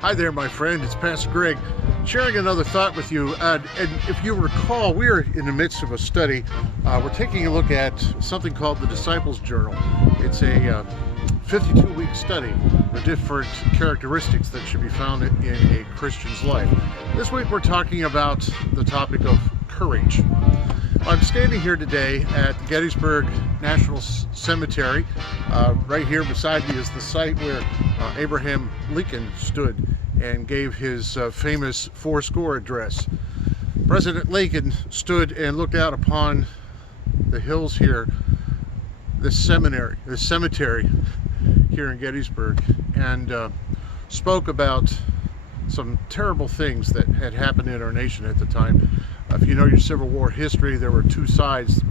Hi there, my friend. It's Pastor Greg sharing another thought with you. And if you recall, we're in the midst of a study. We're taking a look at something called the Disciples Journal. It's a 52-week study of different characteristics that should be found in a Christian's life. This week we're talking about the topic of courage. I'm standing here today at the Gettysburg National Cemetery. Right here beside me is the site where Abraham Lincoln stood and gave his famous fourscore address. President Lincoln stood and looked out upon the hills here, this cemetery here in Gettysburg, and spoke about some terrible things that had happened in our nation at the time. If you know your Civil War history, there were two sides,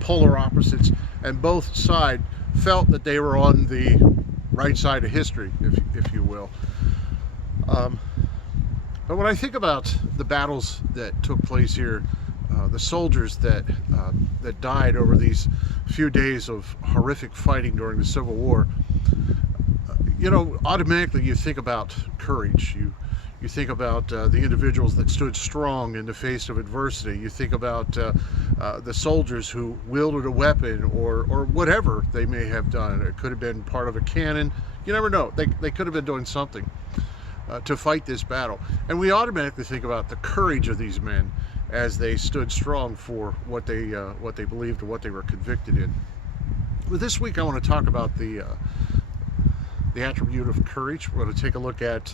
polar opposites, and both sides felt that they were on the right side of history, if you will. But when I think about the battles that took place here, the soldiers that died over these few days of horrific fighting during the Civil War, automatically you think about courage. You think about the individuals that stood strong in the face of adversity. You think about the soldiers who wielded a weapon or whatever they may have done. It could have been part of a cannon. You never know. They could have been doing something to fight this battle. And we automatically think about the courage of these men as they stood strong for what they believed or what they were convicted in. But this week I want to talk about the attribute of courage. We're going to take a look at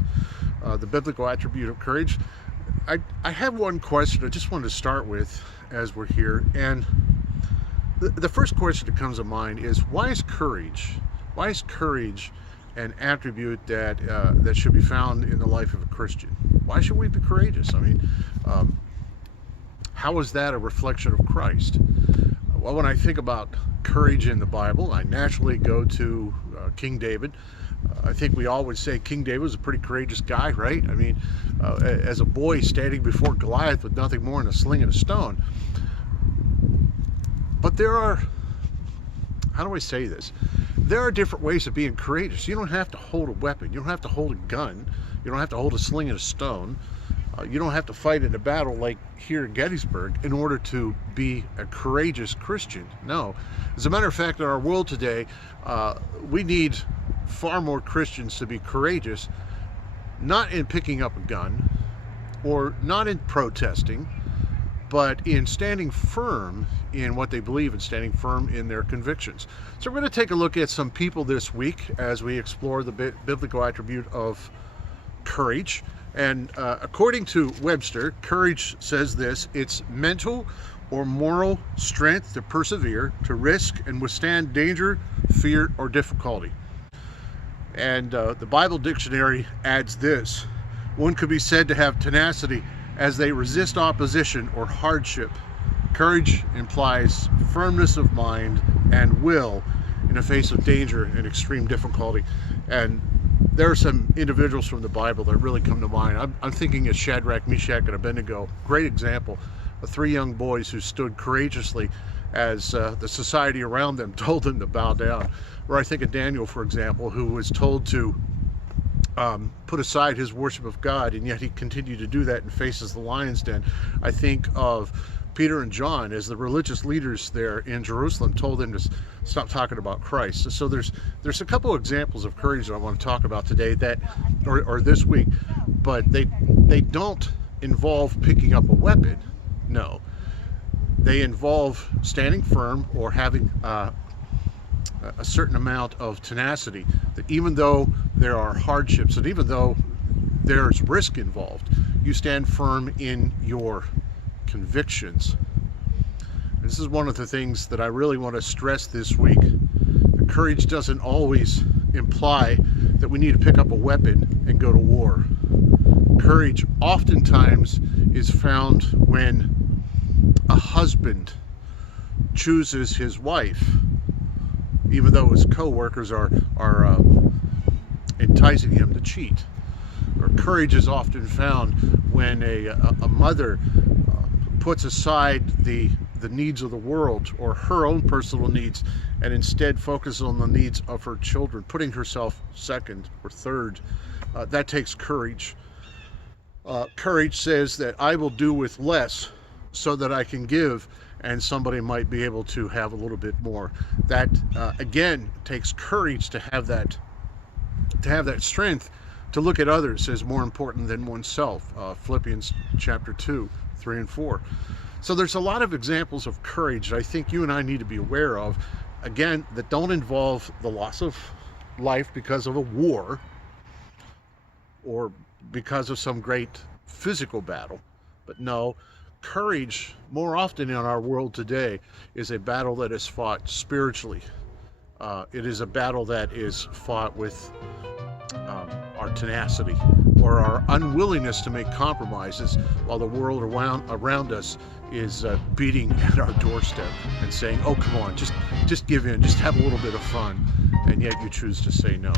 the biblical attribute of courage. I have one question I just wanted to start with as we're here, and the first question that comes to mind is, why is courage an attribute that should be found in the life of a Christian? Why should we be courageous? I mean, how is that a reflection of Christ? Well, when I think about courage in the Bible, I naturally go to King David. I think we all would say King David was a pretty courageous guy, right? I mean, as a boy standing before Goliath with nothing more than a sling and a stone. But there are, how do I say this? There are different ways of being courageous. You don't have to hold a weapon. You don't have to hold a gun. You don't have to hold a sling and a stone. You don't have to fight in a battle like here in Gettysburg in order to be a courageous Christian. No. As a matter of fact, in our world today, we need far more Christians to be courageous, not in picking up a gun or not in protesting, but in standing firm in what they believe and standing firm in their convictions. So we're going to take a look at some people this week as we explore the biblical attribute of courage. And according to Webster, courage says this: it's mental or moral strength to persevere, to risk and withstand danger, fear, or difficulty. And the Bible Dictionary adds this: one could be said to have tenacity as they resist opposition or hardship. Courage implies firmness of mind and will in the face of danger and extreme difficulty. And there are some individuals from the Bible that really come to mind. I'm thinking of Shadrach, Meshach, and Abednego. Great example of three young boys who stood courageously as the society around them told them to bow down. Or I think of Daniel, for example, who was told to put aside his worship of God, and yet he continued to do that and faces the lion's den. I think of Peter and John as the religious leaders there in Jerusalem told them to stop talking about Christ. So there's a couple of examples of courage that I want to talk about today or this week, but they don't involve picking up a weapon. No, they involve standing firm or having a certain amount of tenacity, that even though there are hardships and even though there's risk involved, you stand firm in your convictions. And this is one of the things that I really want to stress this week. The courage doesn't always imply that we need to pick up a weapon and go to war. Courage oftentimes is found when a husband chooses his wife, even though his co-workers are enticing him to cheat. Or courage is often found when a mother puts aside the needs of the world or her own personal needs and instead focuses on the needs of her children, putting herself second or third. That takes courage. Courage says that I will do with less so that I can give, and somebody might be able to have a little bit more. That again takes courage to have that strength to look at others as more important than oneself. Philippians chapter 2, 3 and 4. So there's a lot of examples of courage that I think you and I need to be aware of, again, that don't involve the loss of life because of a war or because of some great physical battle. But no, courage, more often in our world today, is a battle that is fought spiritually. It is a battle that is fought with our tenacity or our unwillingness to make compromises while the world around us is beating at our doorstep and saying, oh, come on, just give in, just have a little bit of fun, and yet you choose to say no.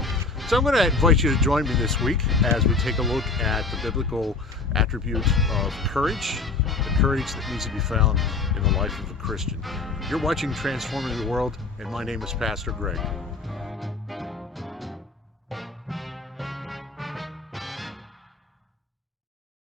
So I'm going to invite you to join me this week as we take a look at the biblical attribute of courage, the courage that needs to be found in the life of a Christian. You're watching Transforming the World, and my name is Pastor Greg.